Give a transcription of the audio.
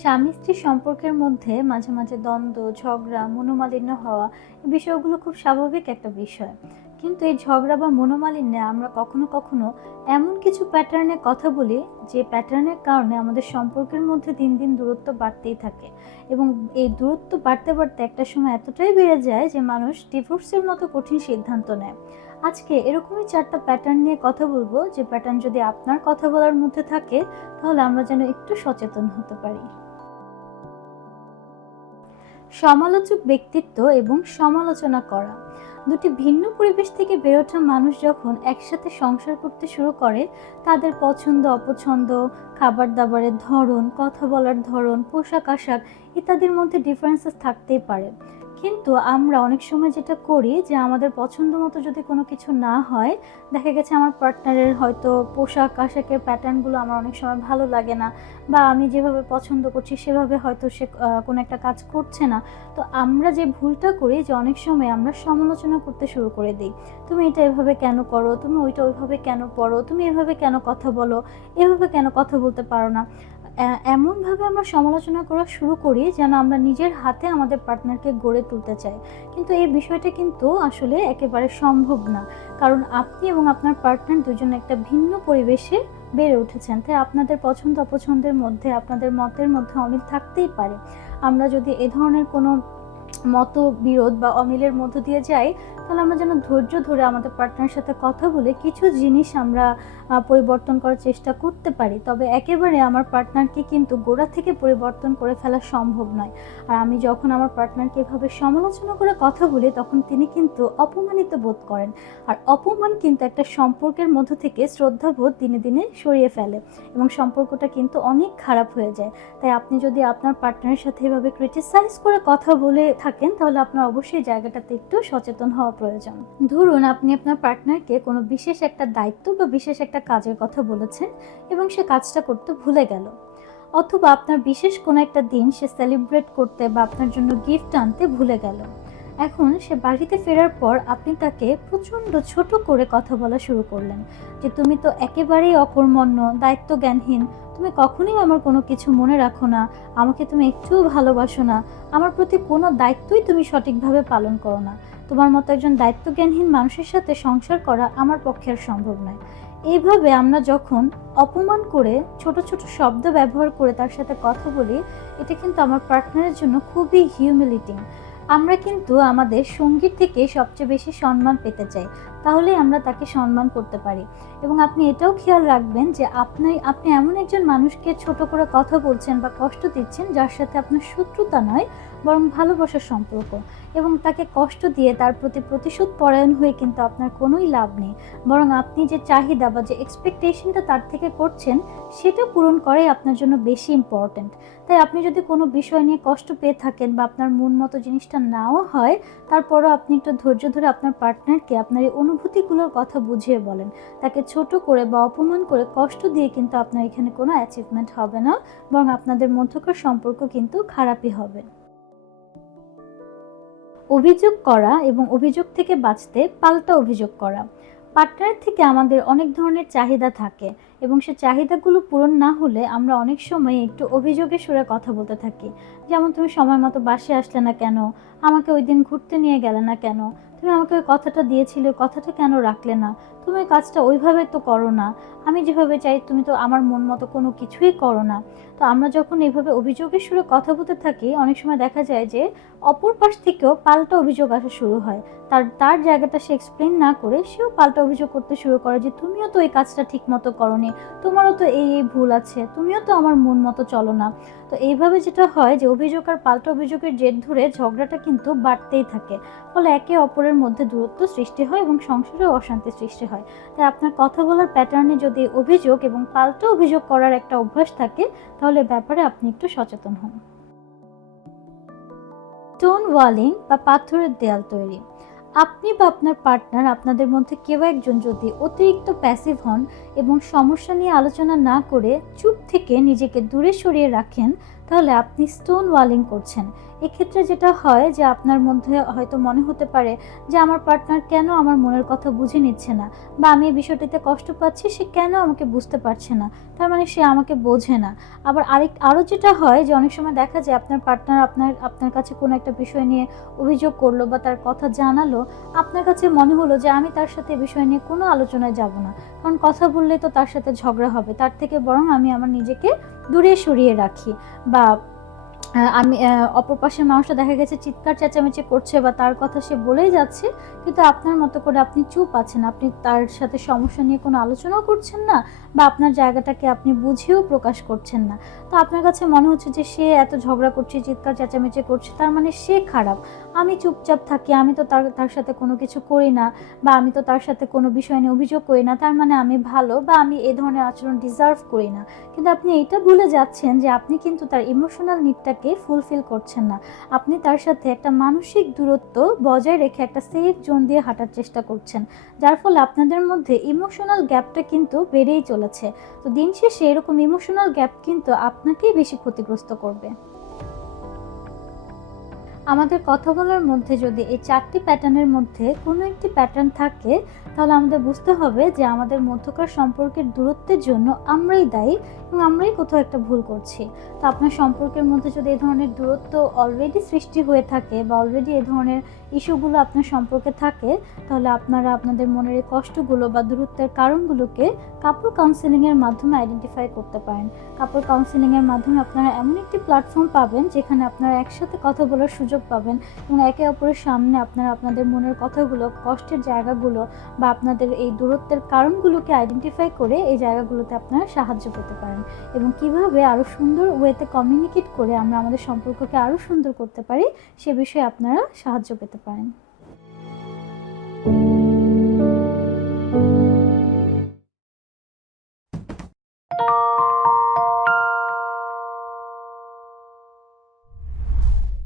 স্বামী স্ত্রী সম্পর্কের মধ্যে মাঝে মাঝে দ্বন্দ্ব, ঝগড়া, মনোমালিন্য হওয়া এই বিষয়গুলো খুব স্বাভাবিক একটা বিষয়। কিন্তু এই ঝগড়া বা মনোমালিন্যে আমরা কখনো কখনো এমন কিছু প্যাটার্নে কথা বলি যে প্যাটার্নের কারণে আমাদের সম্পর্কের মধ্যে দিন দিন দূরত্ব বাড়তেই থাকে, এবং এই দূরত্ব বাড়তে বাড়তে একটা সময় এতটাই বেড়ে যায় যে মানুষ ডিভোর্সের মতো কঠিন সিদ্ধান্ত নেয়। আজকে এরকমই 4টা প্যাটার্ন নিয়ে কথা বলবো, যে প্যাটার্ন যদি আপনার কথা বলার মধ্যে থাকে তাহলে আমরা যেন একটু সচেতন হতে পারি। সমালোচক ব্যক্তিত্ব এবং সমালোচনা করা দুটি ভিন্ন পরিবেশ থেকে বের ওঠা মানুষ যখন একসাথে সংসার করতে শুরু করে, তাদের পছন্দ অপছন্দ, খাবার দাবারের ধরন, কথা বলার ধরন, পোশাক আশাক ইত্যাদির মধ্যে ডিফারেন্সেস থাকতেই পারে। কিন্তু আমরা অনেক সময় যেটা করি যে আমাদের পছন্দ মতো যদি কোনো কিছু না হয়, দেখা গেছে আমার পার্টনারের হয়তো পোশাক আশাকের প্যাটার্নগুলো আমার অনেক সময় ভালো লাগে না, বা আমি যেভাবে পছন্দ করছি সেভাবে হয়তো সে কোনো একটা কাজ করছে না। তো আমরা যে ভুলটা করি যে অনেক সময় আমরা সমালোচনা করতে শুরু করে দিই। তুমি এটা এভাবে কেন করো, তুমি ওইটা ওইভাবে কেন পড়ো, তুমি এভাবে কেন কথা বলো, এভাবে কেন কথা বলতে পারো না। এমনভাবে আমরা সমালোচনা করা শুরু করি যেন আমরা নিজের হাতে আমাদের পার্টনারকে গড়ে তুলতে চাই। কিন্তু এই বিষয়টা কিন্তু আসলে একেবারে সম্ভব না, কারণ আপনি এবং আপনার পার্টনার দুজন একটা ভিন্ন পরিবেশে বেড়ে উঠেছেন, তাই আপনাদের পছন্দ অপছন্দের মধ্যে, আপনাদের মতের মধ্যে অমিল থাকতেই পারে। আমরা যদি এ ধরনের কোনো মতবিরোধ বা অমিলের মধ্য দিয়ে যাই, তাহলে আমরা যেন ধৈর্য ধরে আমাদের পার্টনারের সাথে কথা বলে কিছু জিনিস আমরা পরিবর্তন করার চেষ্টা করতে পারি। তবে একেবারে আমার পার্টনারকে কিন্তু গোড়া থেকে পরিবর্তন করে ফেলা সম্ভব নয়। আর আমি যখন আমার পার্টনারকে এভাবে সমালোচনা করে কথা বলি, তখন তিনি কিন্তু অপমানিত বোধ করেন। আর অপমান কিন্তু একটা সম্পর্কের মধ্য থেকে শ্রদ্ধাবোধ দিনে দিনে সরিয়ে ফেলে, এবং সম্পর্কটা কিন্তু অনেক খারাপ হয়ে যায়। তাই আপনি যদি আপনার পার্টনারের সাথে এভাবে ক্রিটিসাইজ করে কথা বলে থাকেন, তাহলে আপনার অবশ্যই জায়গাটাতে একটু সচেতন হওয়া প্রয়োজন। ধরুন আপনি আপনার পার্টনারকে কোনো বিশেষ একটা দায়িত্ব বা বিশেষ একটা কাজের কথা বলেছেন, এবং সে কাজটা করতে ভুলে গেল। অথবা আপনার বিশেষ কোনো একটা দিন সে সেলিব্রেট করতে বা আপনার জন্য গিফট আনতে ভুলে গেল। এখন সে বাড়িতে ফেরার পর আপনি তাকে প্রচণ্ড ছোট করে কথা বলা শুরু করলেন, যে তুমি তো একেবারেই অকর্মণ্য, দায়িত্ব জ্ঞানহীন, তুমি কখনোই আমার কোনো কিছু মনে রাখো না, আমাকে তুমি একটুও ভালোবাসো না, আমার প্রতি কোনো দায়িত্বই তুমি সঠিকভাবে পালন করো না, তোমার মতো একজন দায়িত্বজ্ঞানহীন মানুষের সাথে সংসার করা আমার পক্ষে আর সম্ভব নয়। এইভাবে আমরা যখন অপমান করে ছোট ছোট শব্দ ব্যবহার করে তার সাথে কথা বলি, এটা কিন্তু আমার পার্টনারের জন্য খুবই হিউমিলিটিং। আমরা কিন্তু আমাদের সঙ্গীর থেকে সবচেয়ে বেশি সম্মান পেতে চাই, তাহলেই আমরা তাকে সম্মান করতে পারি। এবং আপনি এটাও খেয়াল রাখবেন যে আপনি এমন একজন মানুষকে ছোট করে কথা বলছেন বা কষ্ট দিচ্ছেন যার সাথে আপনার শত্রুতা নয়, বরং ভালোবাসার সম্পর্ক। এবং তাকে কষ্ট দিয়ে তার প্রতি প্রতিশোধ পরায়ণ হয়ে কিন্তু আপনার কোনোই লাভ নেই, বরং আপনি যে চাহিদা বা যে এক্সপেকটেশনটা তার থেকে করছেন সেটা পূরণ করাই আপনার জন্য বেশি ইম্পর্ট্যান্ট। তাই আপনি যদি কোনো বিষয় নিয়ে কষ্ট পেয়ে থাকেন বা আপনার মন মতো জিনিসটা নাও হয়, তারপরও আপনি একটু ধৈর্য ধরে আপনার পার্টনারকে আপনার এই অনুভূতিগুলোর কথা বুঝিয়ে বলেন। তাকে ছোট করে বা অপমান করে কষ্ট দিয়ে কিন্তু আপনার এখানে কোনো অ্যাচিভমেন্ট হবে না, বরং আপনাদের মধ্যকার সম্পর্ক কিন্তু খারাপই হবে। অভিযোগ করা এবং অভিযোগ থেকে বাঁচতে পাল্টা অভিযোগ করা। পার্টনার থেকে আমাদের অনেক ধরনের চাহিদা থাকে, এবং সে চাহিদাগুলো পূরণ না হলে আমরা অনেক সময় একটু অভিযোগের সুরে কথা বলতে থাকি। যেমন, তুমি সময় মতো বাসায় আসলে না কেন, আমাকে ওই দিন ঘুরতে নিয়ে গেলে না কেন, তুমি আমাকে ওই কথাটা দিয়েছিলে, কথাটা কেন রাখলে না, তুমি ওই কাজটা ওইভাবে তো করো না, আমি যেভাবে চাই তুমি তো আমার মন মতো কোনো কিছুই করো না। তো আমরা যখন এইভাবে অভিযোগের সুরে কথা বলতে থাকি, অনেক সময় দেখা যায় যে অপর পাশ থেকেও পাল্টা অভিযোগ আসা শুরু হয়। তার জায়গাটা সে এক্সপ্লেন না করে সেও পাল্টা অভিযোগ করতে শুরু করে যে তুমিও তো এই কাজটা ঠিক মতো করোনি, তোমারও তো এই এই ভুল আছে, তুমিও তো আমার মন মতো চলো না। তো এইভাবে যেটা হয় যে অভিযোগ আর পাল্টা অভিযোগের জের ধরে ঝগড়াটা কিন্তু বাড়তেই থাকে, ফলে একে অপরের মধ্যে দূরত্ব সৃষ্টি হয় এবং সংসারে অশান্তি সৃষ্টি হয়। তাই আপনার কথা বলার প্যাটার্নে যদি অভিযোগ এবং পাল্টা অভিযোগ করার একটা অভ্যাস থাকে, তাহলে ব্যাপারে আপনি একটু সচেতন হন। স্টোন ওয়ালিং বা পাথরের দেয়াল তৈরি। আপনি বা আপনার পার্টনার, আপনাদের মধ্যে কেউ একজন যদি অতিরিক্ত প্যাসিভ হন এবং সমস্যা নিয়ে আলোচনা না করে চুপ থেকে নিজেকে দূরে সরিয়ে রাখেন, তাহলে আপনি স্টোন ওয়ালিং করছেন। এক্ষেত্রে যেটা হয় যে আপনার মধ্যে হয়তো মনে হতে পারে যে আমার পার্টনার কেন আমার মনের কথা বুঝে নিচ্ছে না, বা আমি এই বিষয়টিতে কষ্ট পাচ্ছি, সে কেন আমাকে বুঝতে পারছে না, তার মানে সে আমাকে বোঝে না। আবার আরও যেটা হয় যে অনেক সময় দেখা যায় আপনার পার্টনার আপনার কাছে কোনো একটা বিষয় নিয়ে অভিযোগ করলো বা তার কথা জানালো, আপনার কাছে মনে হলো যে আমি তার সাথে এ বিষয় নিয়ে কোনো আলোচনায় যাব না, কারণ কথা বললে তো তার সাথে ঝগড়া হবে, তার থেকে বরং আমি আমার নিজেকে দূরে সরিয়ে রাখি। বা আমি অপর পাশের মানুষটা দেখা গেছে চিৎকার চেঁচামেচি করছে বা তার কথা সে বলেই যাচ্ছে, কিন্তু আপনার মতো করে আপনি চুপ আছেন, আপনি তার সাথে সমস্যা নিয়ে কোনো আলোচনাও করছেন না, বা আপনার জায়গাটাকে আপনি বুঝেও প্রকাশ করছেন না। তো আপনার কাছে মনে হচ্ছে যে সে এত ঝগড়া করছে, চিৎকার চেঁচামেচি করছে, তার মানে সে খারাপ, আমি চুপচাপ থাকি, আমি তো তার সাথে কোনো কিছু করি না, বা আমি তো তার সাথে কোনো বিষয় নিয়ে অভিযোগ করি না, তার মানে আমি ভালো, বা আমি এই ধরনের আচরণ ডিজার্ভ করি না। কিন্তু আপনি এইটা ভুলে যাচ্ছেন যে আপনি কিন্তু তার ইমোশনাল নিডটাকে ফুলফিল করছেন না। আপনি তার সাথে একটা মানসিক দূরত্ব বজায় রেখে একটা সেফ জোন দিয়ে হাঁটার চেষ্টা করছেন, যার ফলে আপনাদের মধ্যে ইমোশনাল গ্যাপটা কিন্তু বেড়েই চলেছে। তো দিন শেষে এরকম ইমোশনাল গ্যাপ কিন্তু আপনাকেই বেশি ক্ষতিগ্রস্ত করবে। আমাদের কথা বলার মধ্যে যদি এই 4টি প্যাটার্নের মধ্যে কোনো একটি প্যাটার্ন থাকে, তাহলে আমাদের বুঝতে হবে যে আমাদের মধ্যকার সম্পর্কের দূরত্বের জন্য আমরাই দায়ী এবং আমরাই কোথাও একটা ভুল করছি। তো আপনার সম্পর্কের মধ্যে যদি এই ধরনের দূরত্ব অলরেডি সৃষ্টি হয়ে থাকে বা অলরেডি এই ধরনের ইস্যুগুলো আপনার সম্পর্কে থাকে, তাহলে আপনারা আপনাদের মনের এই কষ্টগুলো বা দূরত্বের কারণগুলোকে কাপল কাউন্সেলিংয়ের মাধ্যমে আইডেন্টিফাই করতে পারেন। কাপল কাউন্সেলিংয়ের মাধ্যমে আপনারা এমন একটি প্ল্যাটফর্ম পাবেন যেখানে আপনারা একসাথে কথা বলার সুযোগ পাবেন এবং একে অপরের সামনে আপনারা আপনাদের মনের কথাগুলো, কষ্টের জায়গাগুলো বা আপনাদের এই দূরত্বের কারণগুলোকে আইডেন্টিফাই করে এই জায়গাগুলোতে আপনারা সাহায্য পেতে পারেন, এবং কিভাবে আরও সুন্দর ওয়েতে কমিউনিকেট করে আমরা আমাদের সম্পর্ককে আরও সুন্দর করতে পারি সে বিষয়ে আপনারা সাহায্য পেতে পারেন।